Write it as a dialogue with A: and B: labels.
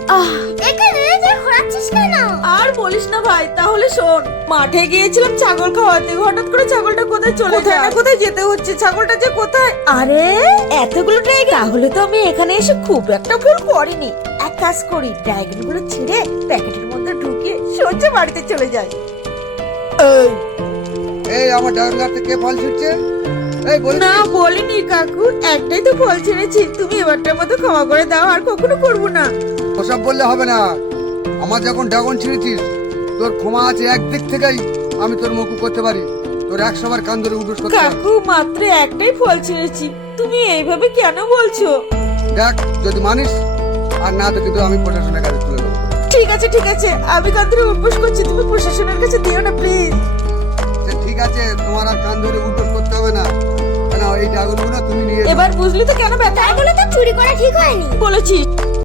A: এখানে যে ঘোরাচ্ছিস কেন?
B: আর বলিস না ভাই, তাহলে শোন, মাঠে গিয়েছিলাম ছাগল খাওয়াতে, হঠাৎ করে ছাগলটা কোথায় চলে যায়, না কোথায় যেতে হচ্ছে, ছাগলটা যে কোথায়। আরে এতগুলো ড্রাগন, তাহলে তো আমি এখানে এসে খুব একটা ভুল করিনি। এক কাজ করি, ড্রাগন গুলো ছিঁড়ে প্যাকেটের মধ্যে ঢুকিয়ে সোজা বাড়িতে চলে যাই।
C: এই আমার ড্রাগন গাছতে কে ফল ছিঁড়ছে? এই বলিস
B: না বলিনি কাকু, একটাই তো ফল ছিঁড়েছি, তুমি এবারটার মতো ক্ষমা করে দাও, আর কখনো করবো না।
C: ওসব বললে হবে না। আমার যখন ড্রাগন ছিঁড়েছিস, তোর ক্ষমা আছে একদিক থেকেই আমি তোর মুখ করতে পারি। তোর 100 বার কান ধরে উঠোস করতে পারি।
B: কাকু মাত্র একটাই ফল ছিঁড়েছি, তুমি এইভাবে কেন বলছো?
C: দেখ, যদি মানিস, আর না তো কিন্তু আমি প্রশাসনের কাছে তুলে দেবো।
B: ঠিক আছে ঠিক আছে, আমি কান ধরে উপোস করছি, তুমি প্রশাসনের কাছে দিও না প্লিজ।
C: ঠিক আছে, তোমার আর কান ধরে উঠোস করতে হবে না। কেন এই ড্রাগনগুলো তুমি নিয়ে যাও।
B: এবার বুঝলি তো কেন ব্যথা
A: তাই বলে তো চুরি করা ঠিক হয়নি।
B: বলেছিস।